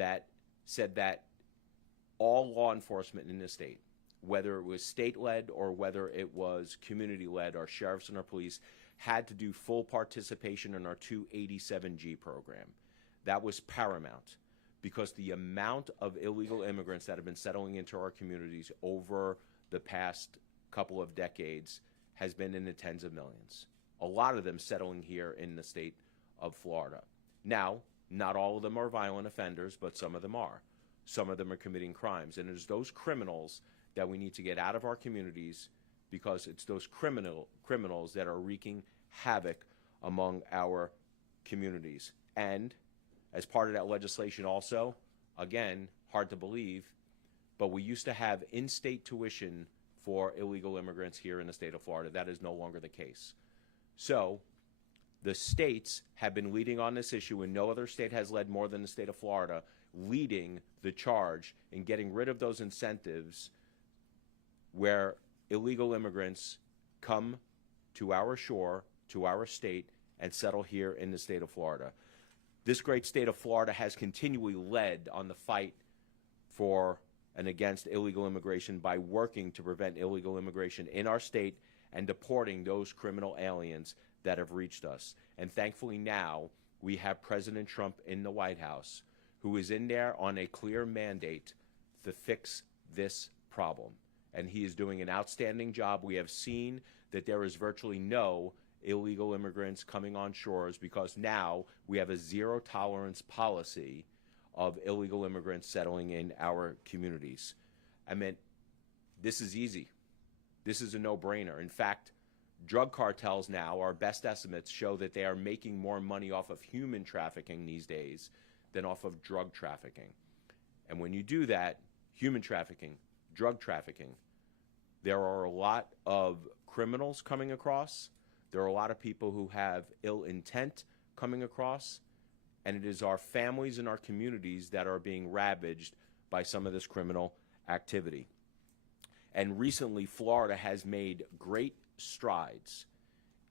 that said that all law enforcement in the state, whether it was state-led or whether it was community-led, our sheriffs and our police, had to do full participation in our 287G program. That was paramount because the amount of illegal immigrants that have been settling into our communities over the past couple of decades has been in the tens of millions. A lot of them settling here in the state of Florida. Now, not all of them are violent offenders, but some of them are. Some of them are committing crimes. And it's those criminals that we need to get out of our communities because it's those criminals that are wreaking havoc among our communities. And as part of that legislation also, again, hard to believe, but we used to have in-state tuition for illegal immigrants here in the state of Florida. That is no longer the case. So the states have been leading on this issue, and no other state has led more than the state of Florida, leading the charge in getting rid of those incentives where illegal immigrants come to our shore, to our state, and settle here in the state of Florida. This great state of Florida has continually led on the fight for and against illegal immigration by working to prevent illegal immigration in our state and deporting those criminal aliens that have reached us. And thankfully now we have President Trump in the White House who is in there on a clear mandate to fix this problem. And he is doing an outstanding job. We have seen that there is virtually no illegal immigrants coming on shores because now we have a zero tolerance policy of illegal immigrants settling in our communities. I mean, this is easy. This is a no-brainer. In fact, drug cartels now, our best estimates show that they are making more money off of human trafficking these days than off of drug trafficking. And when you do that, human trafficking, drug trafficking, there are a lot of criminals coming across. There are a lot of people who have ill intent coming across. And it is our families and our communities that are being ravaged by some of this criminal activity. And recently, Florida has made great strides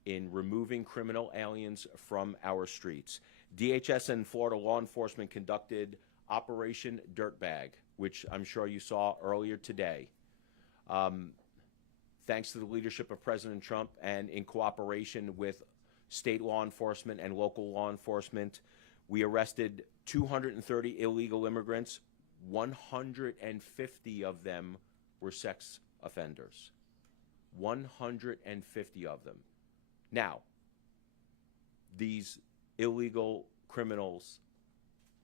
in removing criminal aliens from our streets. DHS and Florida law enforcement conducted Operation Dirtbag, which I'm sure you saw earlier today. Thanks to the leadership of President Trump and in cooperation with state law enforcement and local law enforcement, we arrested 230 illegal immigrants. 150 of them were sex offenders. 150 of them. Now, these illegal criminals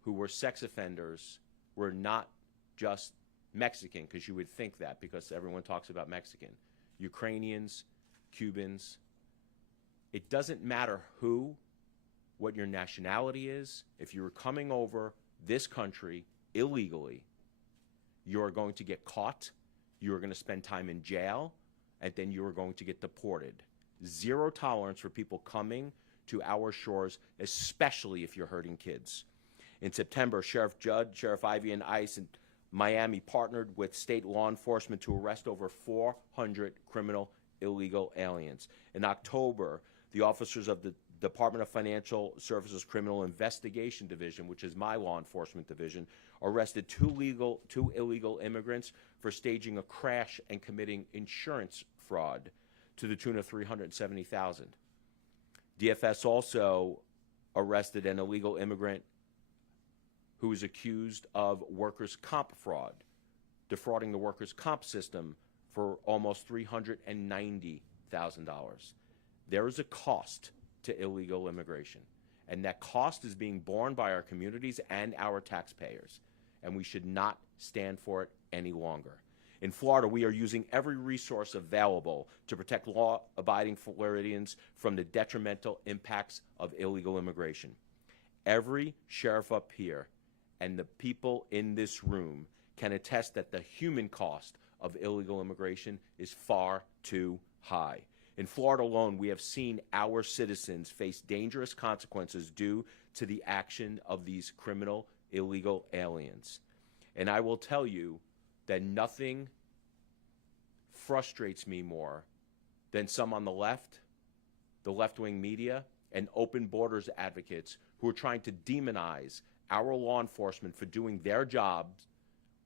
who were sex offenders were not just Mexican, because you would think that because everyone talks about Mexican. Ukrainians, Cubans. It doesn't matter what your nationality is. If you're coming over this country illegally, you're going to get caught, you're going to spend time in jail, and then you're going to get deported. Zero tolerance for people coming to our shores, especially if you're hurting kids. In September, Sheriff Judd, Sheriff Ivey, and ICE in Miami partnered with state law enforcement to arrest over 400 criminal illegal aliens. In October, the officers of the Department of Financial Services Criminal Investigation Division, which is my law enforcement division, arrested two illegal immigrants for staging a crash and committing insurance fraud to the tune of $370,000. DFS also arrested an illegal immigrant who was accused of workers' comp fraud, defrauding the workers' comp system for almost $390,000. There is a cost to illegal immigration, and that cost is being borne by our communities and our taxpayers, and we should not stand for it any longer. In Florida, we are using every resource available to protect law-abiding Floridians from the detrimental impacts of illegal immigration. Every sheriff up here and the people in this room can attest that the human cost of illegal immigration is far too high. In Florida alone, we have seen our citizens face dangerous consequences due to the action of these criminal illegal aliens. And I will tell you that nothing frustrates me more than some on the left-wing media, and open borders advocates who are trying to demonize our law enforcement for doing their jobs,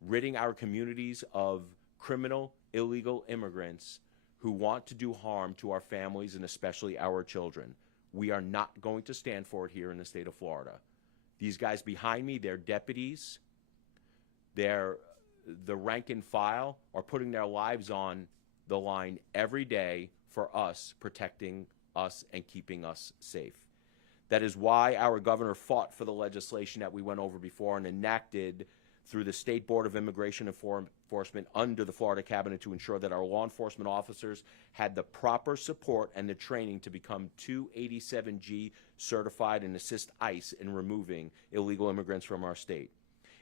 ridding our communities of criminal, illegal immigrants who want to do harm to our families and especially our children. We are not going to stand for it here in the state of Florida. These guys behind me, they're deputies, they're the rank and file, are putting their lives on the line every day for us, protecting us and keeping us safe. That is why our governor fought for the legislation that we went over before and enacted through the State Board of Immigration Enforcement under the Florida Cabinet to ensure that our law enforcement officers had the proper support and the training to become 287G certified and assist ICE in removing illegal immigrants from our state.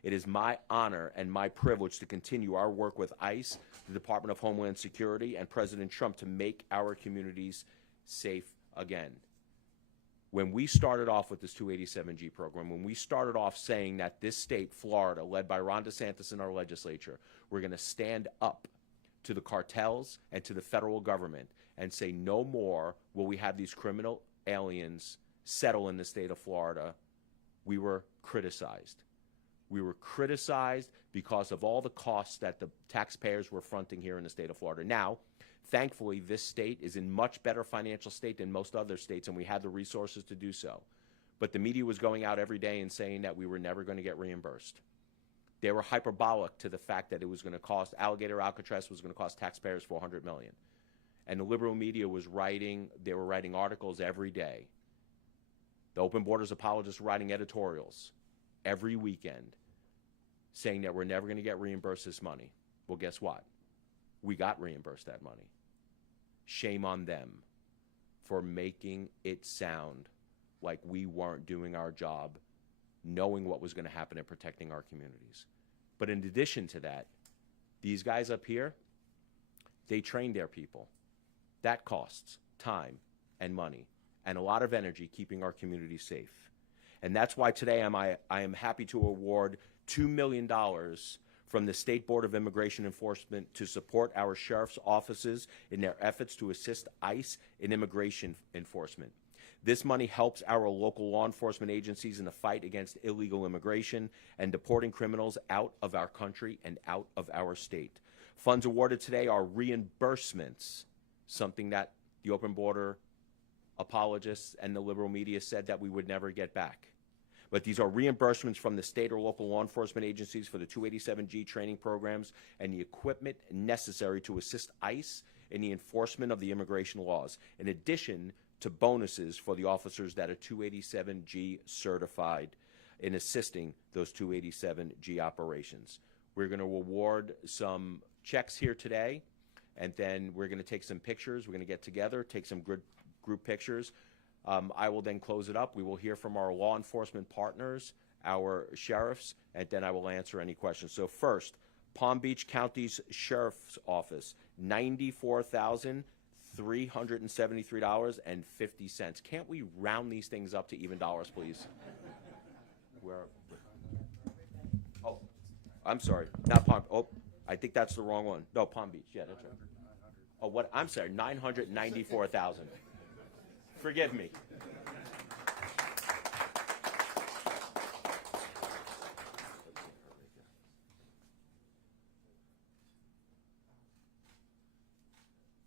It is my honor and my privilege to continue our work with ICE, the Department of Homeland Security, and President Trump to make our communities safe again. When we started off with this 287G program, when we started off saying that this state, Florida, led by Ron DeSantis in our legislature, we're going to stand up to the cartels and to the federal government and say no more will we have these criminal aliens settle in the state of Florida, we were criticized. We were criticized because of all the costs that the taxpayers were fronting here in the state of Florida. Now, thankfully, this state is in much better financial state than most other states, and we had the resources to do so. But the media was going out every day and saying that we were never going to get reimbursed. They were hyperbolic to the fact that it was going to cost, Alligator Alcatraz was going to cost taxpayers $400 million. And the liberal media was writing, they were writing articles every day. The Open Borders apologists were writing editorials every weekend saying that we're never going to get reimbursed this money. Well, guess what? We got reimbursed that money. Shame on them for making it sound like we weren't doing our job, knowing what was going to happen and protecting our communities. But in addition to that, these guys up here, they train their people. That costs time and money and a lot of energy keeping our communities safe. And that's why today I am happy to award $2 million from the State Board of Immigration Enforcement to support our sheriff's offices in their efforts to assist ICE in immigration enforcement. This money helps our local law enforcement agencies in the fight against illegal immigration and deporting criminals out of our country and out of our state. Funds awarded today are reimbursements, something that the open border apologists and the liberal media said that we would never get back. But these are reimbursements from the state or local law enforcement agencies for the 287G training programs and the equipment necessary to assist ICE in the enforcement of the immigration laws, in addition to bonuses for the officers that are 287G certified in assisting those 287G operations. We're going to award some checks here today, and then we're going to take some pictures. We're going to get together, take some good group pictures. I will then close it up. We will hear from our law enforcement partners, our sheriffs, and then I will answer any questions. So first, Palm Beach County's Sheriff's Office, $94,373.50. Can't we round these things up to even dollars, please? Oh, I'm sorry, not Palm. Oh, I think that's the wrong one. No, Palm Beach. Yeah, that's right. Oh, what? I'm sorry, 994,000. Forgive me.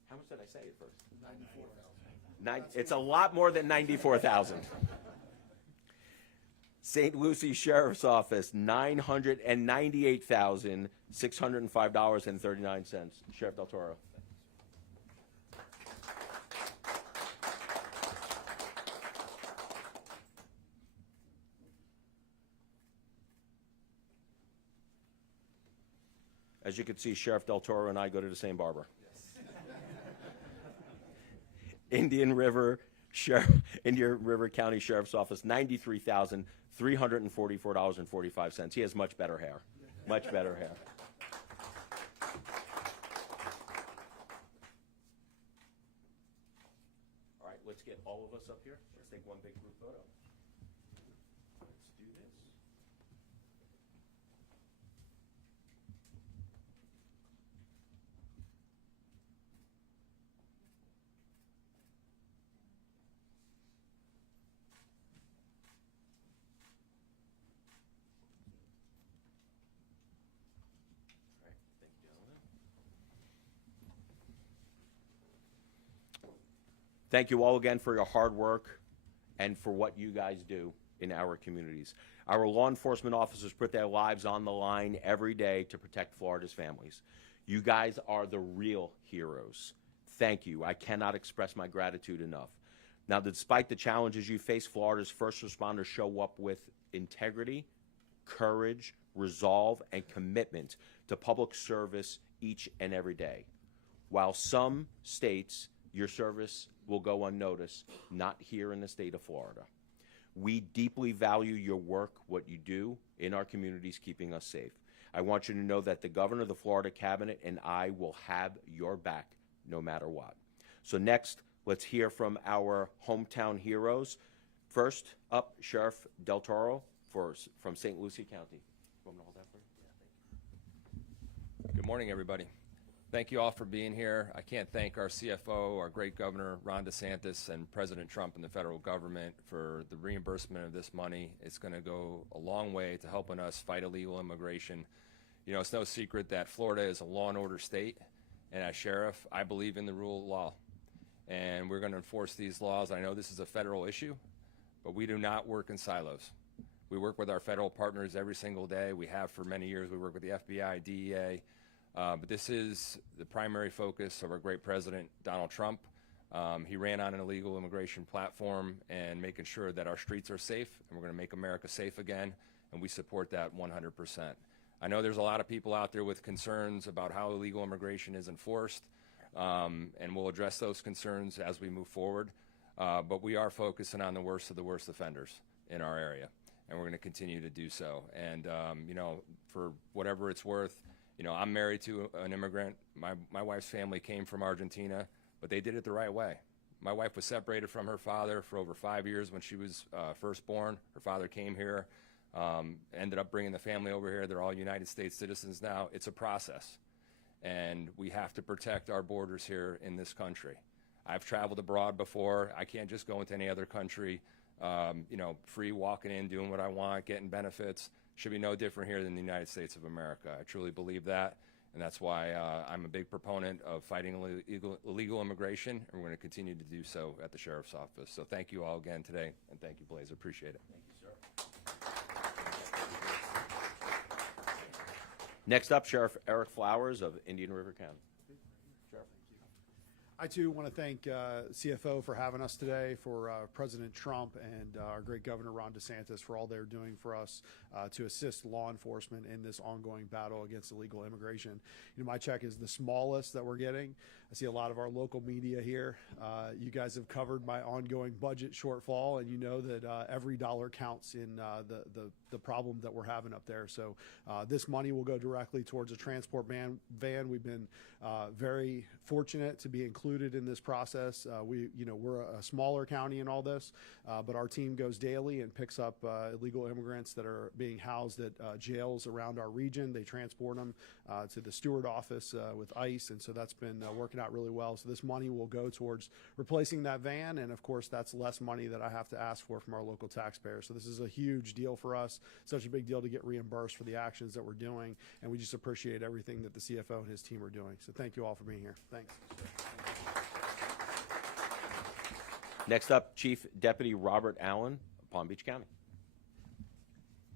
How much did I say at first? 94,000. It's a lot more than 94,000. St. Lucie Sheriff's Office, $998,605.39. Sheriff Del Toro. As you can see, Sheriff Del Toro and I go to the same barber. Yes. Indian River County Sheriff's Office, $93,344.45. He has much better hair. Much better hair. All right, let's get all of us up here. Let's take one big group photo. Let's do this. Thank you all again for your hard work and for what you guys do in our communities. Our law enforcement officers put their lives on the line every day to protect Florida's families. You guys are the real heroes. Thank you. I cannot express my gratitude enough. Now, despite the challenges you face, Florida's first responders show up with integrity, courage, resolve, and commitment to public service each and every day. While some states, your service will go unnoticed, not here in the state of Florida. We deeply value your work, what you do in our communities, keeping us safe. I want you to know that the governor, the Florida cabinet, and I will have your back no matter what. So next, let's hear from our hometown heroes. First up, Sheriff Del Toro from St. Lucie County. Want me to hold that for you? Yeah, thank you. Good morning, everybody. Thank you all for being here. I can't thank our CFO, our great governor, Ron DeSantis, and President Trump and the federal government for the reimbursement of this money. It's going to go a long way to helping us fight illegal immigration. You know, it's no secret that Florida is a law and order state, and as sheriff, I believe in the rule of law. And we're going to enforce these laws. I know this is a federal issue, but we do not work in silos. We work with our federal partners every single day. We have for many years. We work with the FBI, DEA. But this is the primary focus of our great president, Donald Trump. He ran on an illegal immigration platform and making sure that our streets are safe, and we're going to make America safe again, and we support that 100%. I know there's a lot of people out there with concerns about how illegal immigration is enforced, and we'll address those concerns as we move forward. But we are focusing on the worst of the worst offenders in our area, and we're going to continue to do so. And, you know, for whatever it's worth, you know, I'm married to an immigrant. My wife's family came from Argentina, but they did it the right way. My wife was separated from her father for over 5 years when she was first born. Her father came here, ended up bringing the family over here. They're all United States citizens now. It's a process, and we have to protect our borders here in this country. I've traveled abroad before. I can't just go into any other country, you know, free walking in, doing what I want, getting benefits. Should be no different here than the United States of America. I truly believe that, and that's why I'm a big proponent of fighting illegal immigration, and we're going to continue to do so at the Sheriff's Office. So thank you all again today, and thank you, Blaise. Appreciate it. Thank you, sir. Next up, Sheriff Eric Flowers of Indian River County. Sheriff. I too want to thank CFO for having us today, for President Trump and our great Governor Ron DeSantis for all they're doing for us to assist law enforcement in this ongoing battle against illegal immigration. You know, my check is the smallest that we're getting. I see a lot of our local media here. You guys have covered my ongoing budget shortfall, and you know that every dollar counts in the problem that we're having up there. So this money will go directly towards a transport van. We've been very fortunate to be included in this process. We're a smaller county in all this, but our team goes daily and picks up illegal immigrants that are being housed at jails around our region. They transport them to the steward office with ICE, and so that's been working out really well. So this money will go towards replacing that van, and of course that's less money that I have to ask for from our local taxpayers. So this is a huge deal for us, such a big deal to get reimbursed for the actions that we're doing, and we just appreciate everything that the CFO and his team are doing. So thank you all for being here. Thanks. Next up, Chief Deputy Robert Allen of Palm Beach County.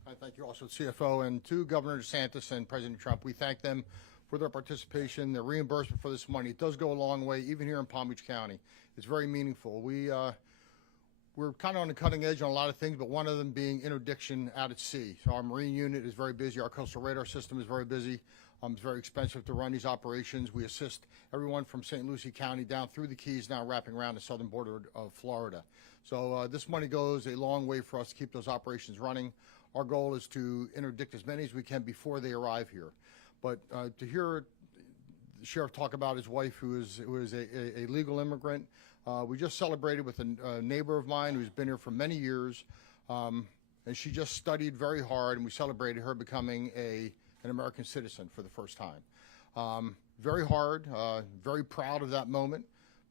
I thank you also, CFO, and to Governor DeSantis and President Trump. We thank them for their participation, their reimbursement for this money. It does go a long way, even here in Palm Beach County. It's very meaningful. We're kind of on the cutting edge on a lot of things, but one of them being interdiction out at sea. So our Marine unit is very busy. Our coastal radar system is very busy. It's very expensive to run these operations. We assist everyone from St. Lucie County down through the Keys, now wrapping around the southern border of Florida. So this money goes a long way for us to keep those operations running. Our goal is to interdict as many as we can before they arrive here. But to hear the sheriff talk about his wife, who is a legal immigrant, we just celebrated with a neighbor of mine who's been here for many years, and she just studied very hard, and we celebrated her becoming an American citizen for the first time. Very hard, very proud of that moment.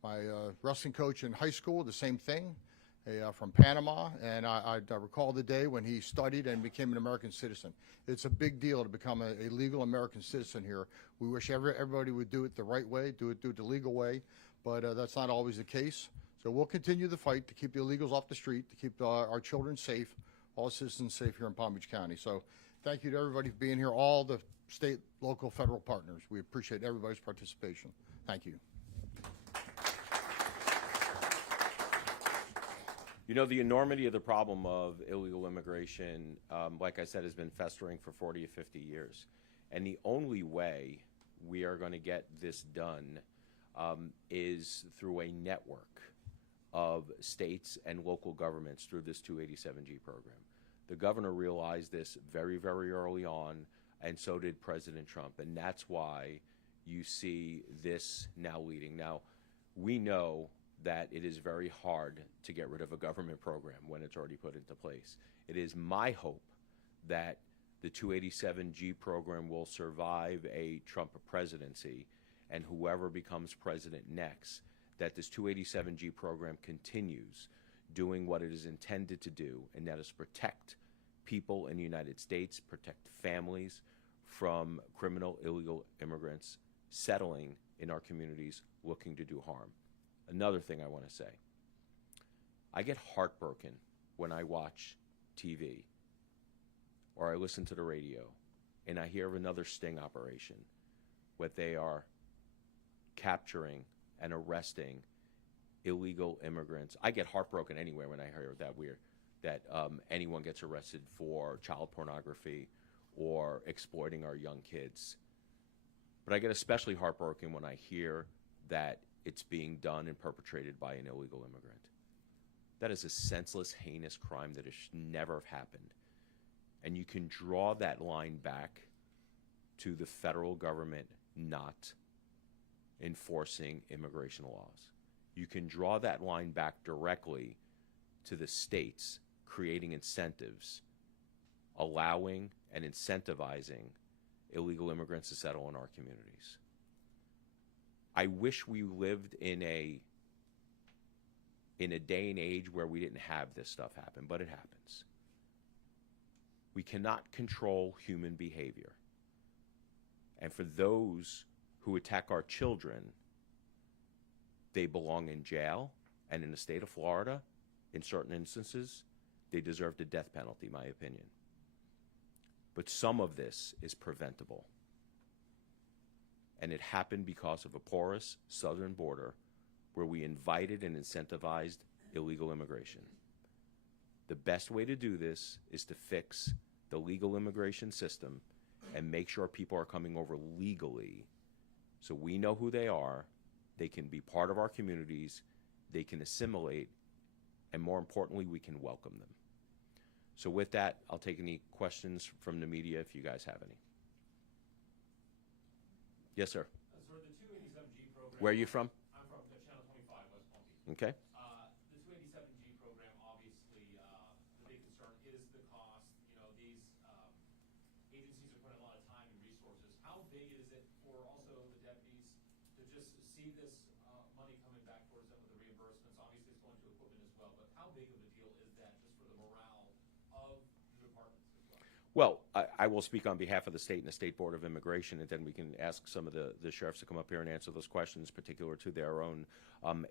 My wrestling coach in high school, the same thing, from Panama, and I recall the day when he studied and became an American citizen. It's a big deal to become a legal American citizen here. We wish everybody would do it the right way, do it the legal way, but that's not always the case. So we'll continue the fight to keep the illegals off the street, to keep our children safe, all citizens safe here in Palm Beach County. So thank you to everybody for being here, all the state, local, federal partners. We appreciate everybody's participation. Thank you. You know, the enormity of the problem of illegal immigration, like I said, has been festering for 40 or 50 years. And the only way we are going to get this done is through a network of states and local governments through this 287G program. The governor realized this very, very early on, and so did President Trump. And that's why you see this now leading. Now, we know that it is very hard to get rid of a government program when it's already put into place. It is my hope that the 287G program will survive a Trump presidency, and whoever becomes president next, that this 287G program continues doing what it is intended to do, and that is protect people in the United States, protect families from criminal illegal immigrants settling in our communities looking to do harm. Another thing I want to say, I get heartbroken when I watch TV or I listen to the radio and I hear of another sting operation where they are capturing and arresting illegal immigrants. I get heartbroken anyway when I hear that anyone gets arrested for child pornography or exploiting our young kids. But I get especially heartbroken when I hear that it's being done and perpetrated by an illegal immigrant. That is a senseless, heinous crime that should never have happened. And you can draw that line back to the federal government not enforcing immigration laws. You can draw that line back directly to the states creating incentives, allowing and incentivizing illegal immigrants to settle in our communities. I wish we lived in a day and age where we didn't have this stuff happen, but it happens. We cannot control human behavior. And for those who attack our children, they belong in jail, and in the state of Florida, in certain instances, they deserve the death penalty, my opinion. But some of this is preventable. And it happened because of a porous southern border where we invited and incentivized illegal immigration. The best way to do this is to fix the legal immigration system and make sure people are coming over legally so we know who they are, they can be part of our communities, they can assimilate, and more importantly, we can welcome them. So with that, I'll take any questions from the media if you guys have any. Yes, sir. Sir, the 287G program. Where are you from? I'm from Channel 25, West Palm Beach. Okay. The 287G program, obviously, the big concern is the cost. You know, these agencies are putting a lot of time and resources. How big is it for also the deputies to just see this money coming back towards them with the reimbursements? Obviously, it's going to equipment as well, but how big of a deal is that just for the morale of the departments as well? Well, I will speak on behalf of the state and the State Board of Immigration, and then we can ask some of the sheriffs to come up here and answer those questions particular to their own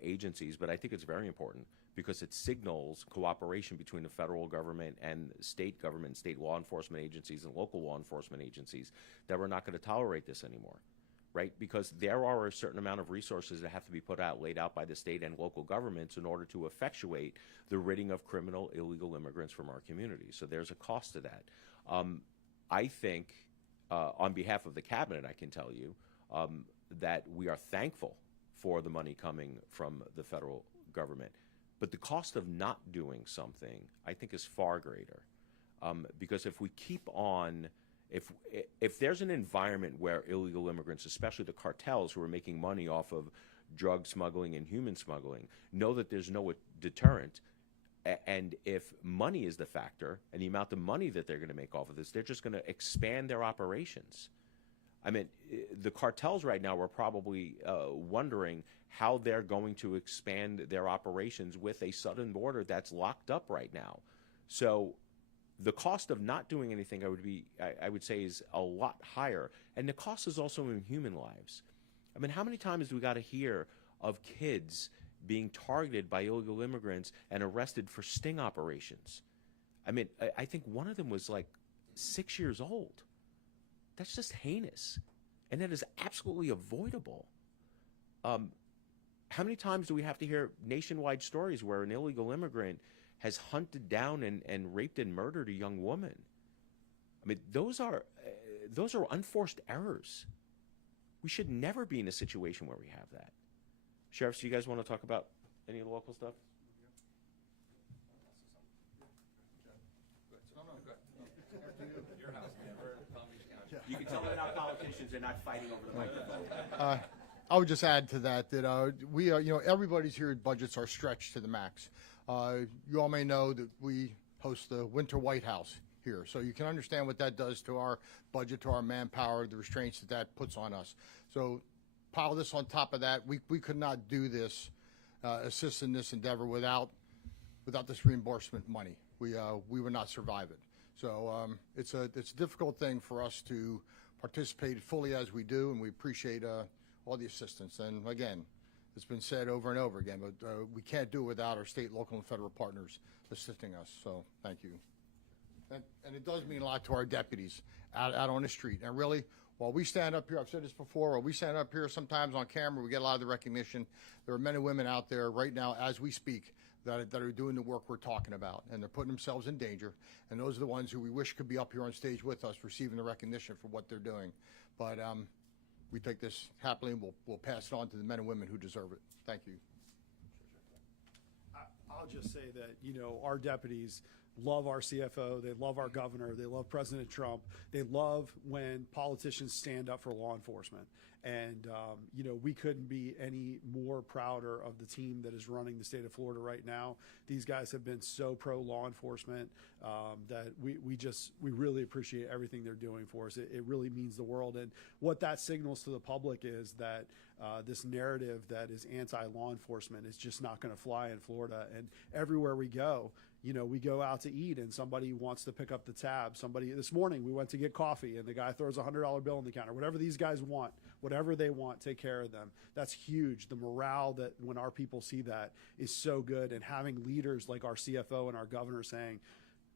agencies. But I think it's very important because it signals cooperation between the federal government and state government, state law enforcement agencies and local law enforcement agencies that we're not going to tolerate this anymore, right? Because there are a certain amount of resources that have to be laid out by the state and local governments in order to effectuate the ridding of criminal illegal immigrants from our communities. So there's a cost to that. I think, on behalf of the cabinet, I can tell you that we are thankful for the money coming from the federal government. But the cost of not doing something, I think, is far greater. Because if we keep on, if there's an environment where illegal immigrants, especially the cartels who are making money off of drug smuggling and human smuggling, know that there's no deterrent, and if money is the factor and the amount of money that they're going to make off of this, they're just going to expand their operations. I mean, the cartels right now are probably wondering how they're going to expand their operations with a southern border that's locked up right now. So the cost of not doing anything, I would say, is a lot higher. And the cost is also in human lives. I mean, how many times do we got to hear of kids being targeted by illegal immigrants and arrested for sting operations. I mean, I think one of them was like 6 years old. That's just heinous. And that is absolutely avoidable. How many times do we have to hear nationwide stories where an illegal immigrant has hunted down and raped and murdered a young woman? I mean, those are unforced errors. We should never be in a situation where we have that. Sheriffs, do you guys want to talk about any of the local stuff? You can tell they're not politicians. They're not fighting over the microphone. I would just add to that we are, everybody's here budgets are stretched to the max. You all may know that we host the Winter White House here, so you can understand what that does to our budget, to our manpower, the restraints that puts on us. So pile this on top of that. We could not do this, assist in this endeavor without this reimbursement money. We would not survive it. So it's a difficult thing for us to participate fully as we do, and we appreciate all the assistance. And again, it's been said over and over again, but we can't do it without our state, local, and federal partners assisting us. So thank you. And it does mean a lot to our deputies out on the street. And really, while we stand up here, I've said this before, while we stand up here sometimes on camera, we get a lot of the recognition. There are men and women out there right now as we speak that are doing the work we're talking about, and they're putting themselves in danger. And those are the ones who we wish could be up here on stage with us, receiving the recognition for what they're doing. But we take this happily, and we'll pass it on to the men and women who deserve it. Thank you. I'll just say that, our deputies love our CFO, they love our governor, they love President Trump, they love when politicians stand up for law enforcement. And, we couldn't be any more prouder of the team that is running the state of Florida right now. These guys have been so pro law enforcement that we really appreciate everything they're doing for us. It really means the world. And what that signals to the public is that this narrative that is anti-law enforcement is just not going to fly in Florida. And everywhere we go, we go out to eat and somebody wants to pick up the tab. This morning we went to get coffee and the guy throws a $100 bill on the counter. Whatever these guys want, whatever they want, take care of them. That's huge. The morale that when our people see that is so good. And having leaders like our CFO and our governor saying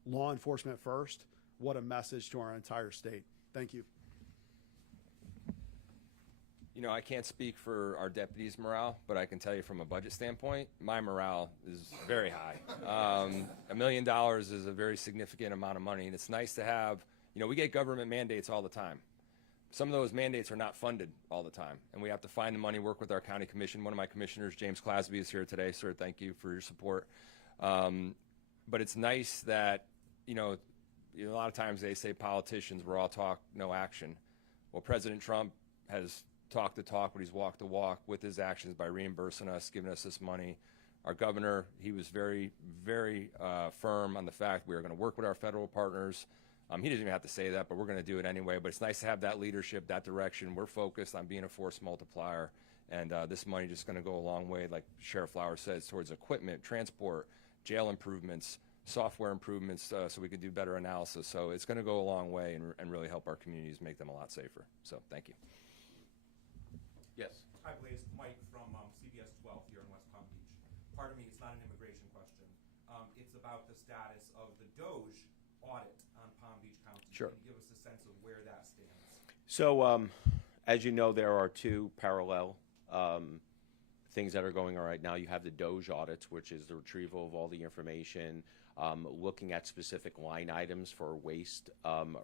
law enforcement first, what a message to our entire state. Thank you. I can't speak for our deputies' morale, but I can tell you from a budget standpoint, my morale is very high. $1 million is a very significant amount of money, and it's nice to have, we get government mandates all the time. Some of those mandates are not funded all the time, and we have to find the money, work with our county commission. One of my commissioners, James Clasby, is here today. Sir, thank you for your support. But it's nice that, a lot of times they say politicians, we're all talk, no action. Well, President Trump has talk the talk, but he's walked the walk with his actions by reimbursing us, giving us this money. Our governor, he was very, very firm on the fact we are going to work with our federal partners. He doesn't even have to say that, but we're going to do it anyway. But it's nice to have that leadership, that direction. We're focused on being a force multiplier, and this money just going to go a long way, like Sheriff Flowers says, towards equipment, transport, jail improvements, software improvements, so we can do better analysis. So it's going to go a long way and really help our communities, make them a lot safer. So thank you. Yes. Hi, Blaise. Mike from CBS 12 here in West Palm Beach. Pardon me, it's not an immigration question. It's about the status of the DOJ audit on Palm Beach County. Sure. Can you give us a sense of where that stands? So, as you know, there are two parallel things that are going on right now. You have the DOJ audits, which is the retrieval of all the information, looking at specific line items for waste,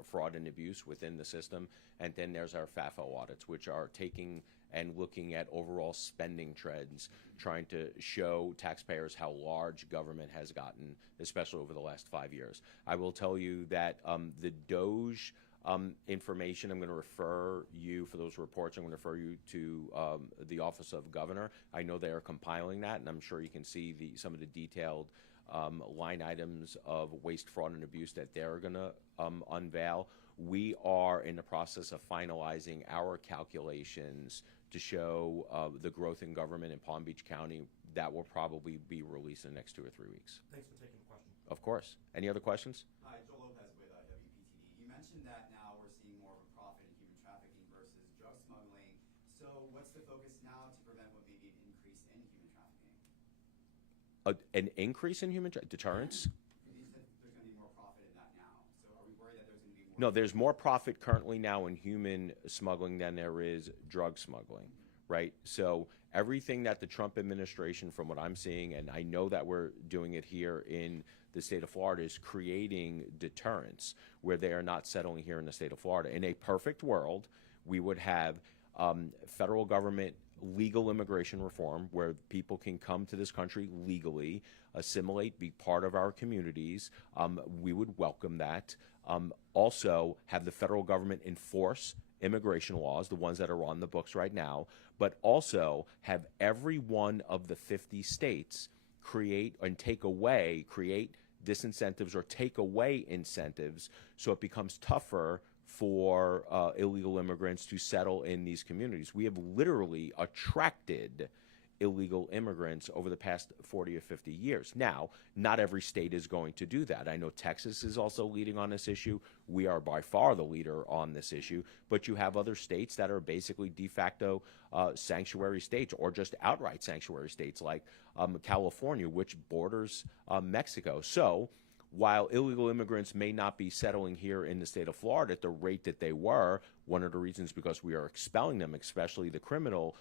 fraud, and abuse within the system. And then there's our FAFO audits, which are taking and looking at overall spending trends, trying to show taxpayers how large government has gotten, especially over the last 5 years. I will tell you that the DOJ information, I'm going to refer you, for those reports, I'm going to refer you to the Office of Governor. I know they are compiling that, and I'm sure you can see some of the detailed line items of waste, fraud, and abuse that they're going to unveil. We are in the process of finalizing our calculations to show the growth in government in Palm Beach County. That will probably be released in the next 2 or 3 weeks. Thanks for taking the question. Of course. Any other questions? Hi, Joel Lopez with WPTV. You mentioned that now we're seeing more of a profit in human trafficking versus drug smuggling. So what's the focus now to prevent what may be an increase in human trafficking? An increase in deterrence? You said there's going to be more profit in that now. So are we worried that there's going to be more? No, there's more profit currently now in human smuggling than there is drug smuggling, right? So everything that the Trump administration, from what I'm seeing, and I know that we're doing it here in the state of Florida, is creating deterrence where they are not settling here in the state of Florida. In a perfect world, we would have federal government legal immigration reform where people can come to this country legally, assimilate, be part of our communities. We would welcome that. Also have the federal government enforce immigration laws, the ones that are on the books right now, but also have every one of the 50 states create disincentives or take away incentives so it becomes tougher for illegal immigrants to settle in these communities. We have literally attracted illegal immigrants over the past 40 or 50 years. Now, not every state is going to do that. I know Texas is also leading on this issue. We are by far the leader on this issue, but you have other states that are basically de facto sanctuary states or just outright sanctuary states like California, which borders Mexico. So while illegal immigrants may not be settling here in the state of Florida at the rate that they were, one of the reasons because we are expelling them, especially the criminal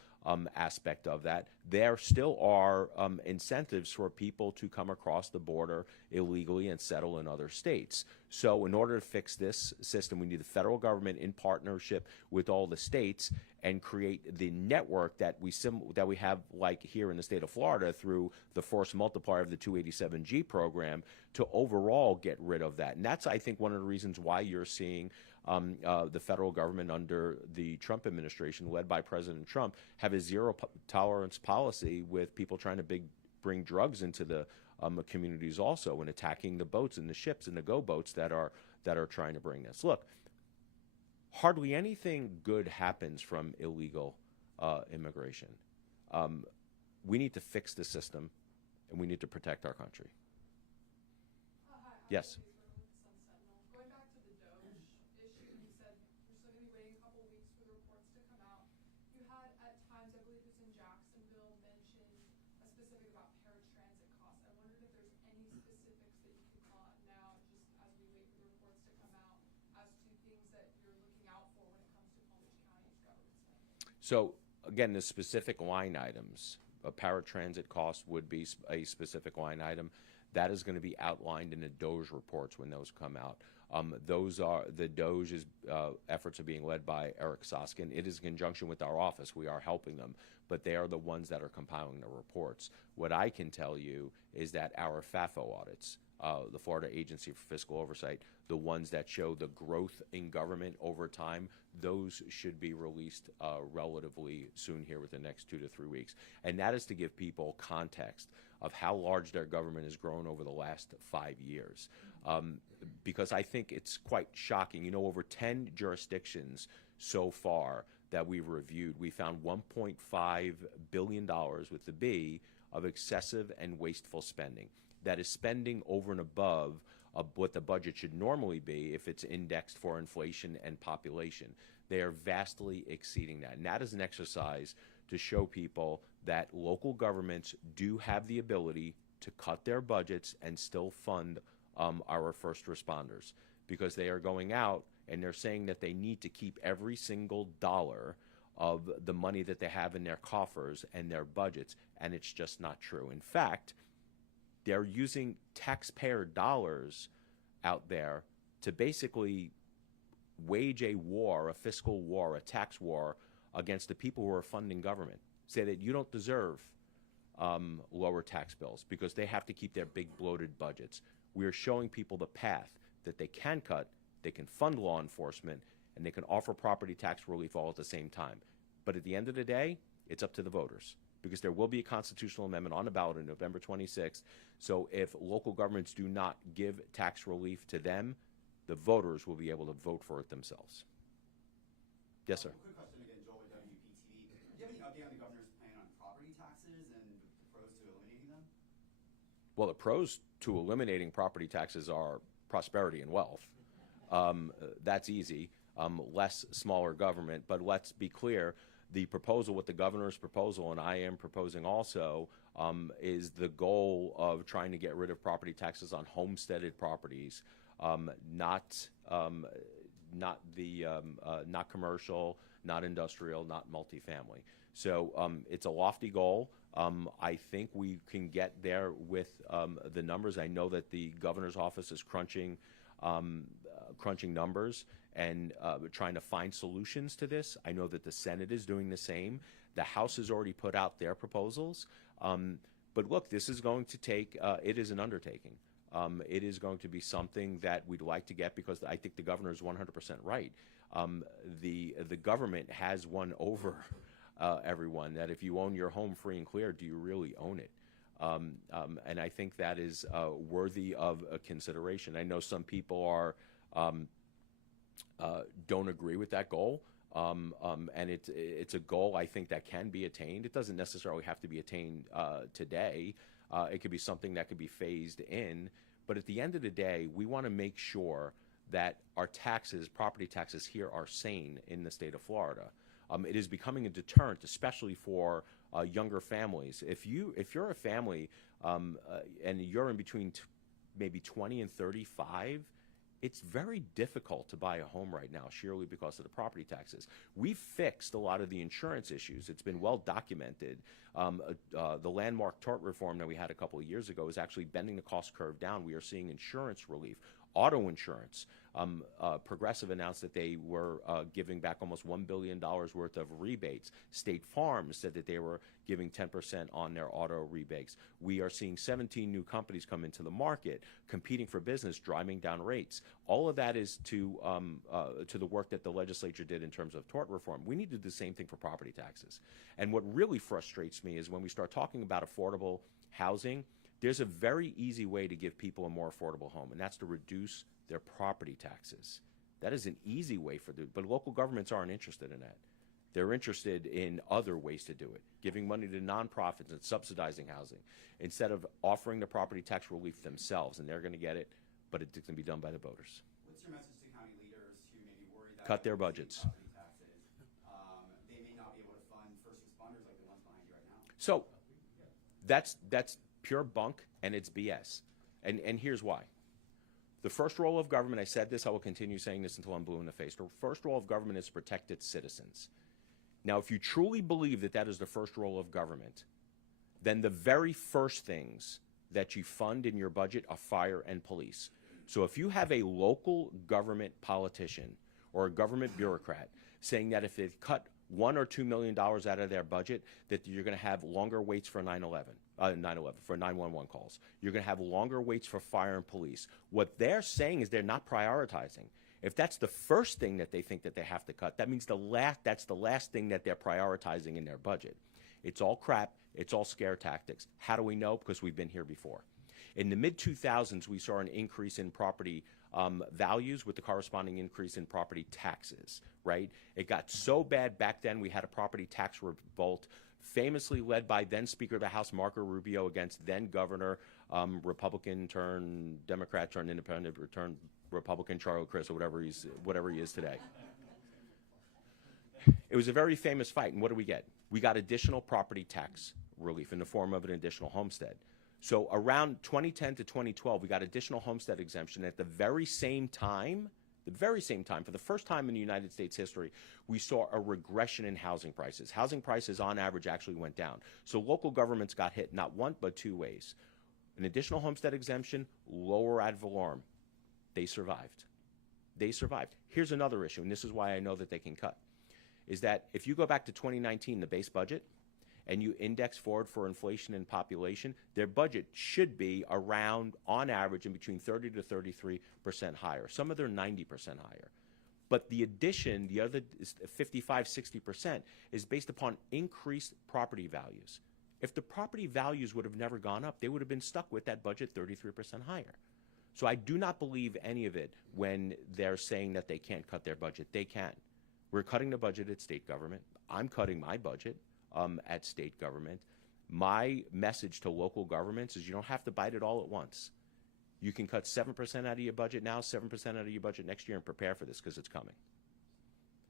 aspect of that, there still are incentives for people to come across the border illegally and settle in other states. So in order to fix this system, we need the federal government in partnership with all the states and create the network that we have, like here in the state of Florida, through the force multiplier of the 287G program, to overall get rid of that. And that's, I think, one of the reasons why you're seeing the federal government under the Trump administration, led by President Trump, have a zero tolerance policy with people trying to bring drugs into the communities also, and attacking the boats and the ships and the go boats that are trying to bring this. Look, hardly anything good happens from illegal immigration. We need to fix the system, and we need to protect our country. Hi, Yes. Going back to the Doge issue, you said you're still going to be waiting a couple of weeks for the reports to come out. You had at times, I believe it's in Jacksonville, mentioned a specific about paratransit costs. I wondered if there's any specifics that you could call out now, just as we wait for the reports to come out, as to things that you're looking out for when it comes to Palm Beach County's government spending. So again, the specific line items, a paratransit cost would be a specific line item. That is going to be outlined in the Doge reports when those come out. The Doge's efforts are being led by Eric Soskin. It is in conjunction with our office. We are helping them, but they are the ones that are compiling the reports. What I can tell you is that our FAFO audits, the Florida Agency for Fiscal Oversight, the ones that show the growth in government over time, those should be released relatively soon here within the next 2 to 3 weeks. And that is to give people context of how large their government has grown over the last 5 years. Because I think it's quite shocking. You know, over 10 jurisdictions so far that we've reviewed, we found $1.5 billion with the B of excessive and wasteful spending. That is spending over and above what the budget should normally be if it's indexed for inflation and population. They are vastly exceeding that. And that is an exercise to show people that local governments do have the ability to cut their budgets and still fund our first responders, because they are going out and they're saying that they need to keep every single dollar of the money that they have in their coffers and their budgets, and it's just not true. In fact, they're using taxpayer dollars out there to basically wage a war, a fiscal war, a tax war against the people who are funding government. Say that you don't deserve lower tax bills because they have to keep their big bloated budgets. We are showing people the path that they can cut, they can fund law enforcement, and they can offer property tax relief all at the same time. But at the end of the day, it's up to the voters, because there will be a constitutional amendment on the ballot on November 26th. So if local governments do not give tax relief to them, the voters will be able to vote for it themselves. Yes, sir. Quick question again, Joel with WPTV. Do you have any update on the governor's plan on property taxes and the pros to eliminating them? Well, the pros to eliminating property taxes are prosperity and wealth. That's easy. Less smaller government. But let's be clear, the proposal, what the governor's proposal and I am proposing also, is the goal of trying to get rid of property taxes on homesteaded properties, not commercial, not industrial, not multifamily. So it's a lofty goal. I think we can get there with the numbers. I know that the governor's office is crunching numbers and trying to find solutions to this. I know that the Senate is doing the same. The House has already put out their proposals. But look, this is going to take, it is an undertaking. It is going to be something that we'd like to get, because I think the governor is 100% right. The government has won over everyone, that if you own your home free and clear, do you really own it? And I think that is worthy of a consideration. I know some people are don't agree with that goal, and it's a goal I think that can be attained. It doesn't necessarily have to be attained today. It could be something that could be phased in. But at the end of the day, we want to make sure that our taxes, property taxes here, are sane in the state of Florida. It is becoming a deterrent, especially for younger families. If you're a family and you're in between maybe 20 and 35, it's very difficult to buy a home right now, surely because of the property taxes. We've fixed a lot of the insurance issues. It's been well documented. The landmark tort reform that we had a couple of years ago is actually bending the cost curve down. We are seeing insurance relief. Auto insurance. Progressive announced that they were giving back almost $1 billion worth of rebates. State Farm said that they were giving 10% on their auto rebates. We are seeing 17 new companies come into the market, competing for business, driving down rates. All of that is to the work that the legislature did in terms of tort reform. We need to do the same thing for property taxes. And what really frustrates me is when we start talking about affordable housing, there's a very easy way to give people a more affordable home, and that's to reduce their property taxes. That is an easy way but local governments aren't interested in that. They're interested in other ways to do it, giving money to nonprofits and subsidizing housing, instead of offering the property tax relief themselves, and they're going to get it, but it's going to be done by the voters. What's your message to county leaders who may be worried that Cut their budgets. property taxes, they may not be able to fund first responders like the ones behind you right now? So that's pure bunk, and it's BS. And here's why. The first role of government, I said this, I will continue saying this until I'm blue in the face. The first role of government is to protect its citizens. Now, if you truly believe that that is the first role of government, then the very first things that you fund in your budget are fire and police. So if you have a local government politician or a government bureaucrat saying that if they cut $1 or $2 million out of their budget, that you're going to have longer waits for 911 for 911 calls. You're going to have longer waits for fire and police. What they're saying is they're not prioritizing. If that's the first thing that they think that they have to cut, that means that's the last thing that they're prioritizing in their budget. It's all crap. It's all scare tactics. How do we know? Because we've been here before. In the mid-2000s, we saw an increase in property values with the corresponding increase in property taxes, right? It got so bad back then we had a property tax revolt, famously led by then Speaker of the House Marco Rubio against then Governor, Republican turned Democrat turned Independent turned Republican Charlie Crist, or whatever he is today. It was a very famous fight, and what do we get? We got additional property tax relief in the form of an additional homestead. So around 2010 to 2012, we got additional homestead exemption. At the very same time, for the first time in the United States history, we saw a regression in housing prices. Housing prices on average actually went down. So local governments got hit not one but two ways. An additional homestead exemption, lower ad valorem. They survived. They survived. Here's another issue, and this is why I know that they can cut, is that if you go back to 2019, the base budget, and you index forward for inflation and population, their budget should be around, on average, in between 30 to 33% higher. Some of them are 90% higher. But the addition, the other 55, 60%, is based upon increased property values. If the property values would have never gone up, they would have been stuck with that budget 33% higher. So I do not believe any of it when they're saying that they can't cut their budget. They can. We're cutting the budget at state government. I'm cutting my budget at state government. My message to local governments is you don't have to bite it all at once. You can cut 7% out of your budget now, 7% out of your budget next year, and prepare for this because it's coming.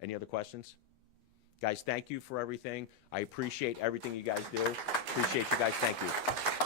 Any other questions? Guys, thank you for everything. I appreciate everything you guys do. Appreciate you guys. Thank you.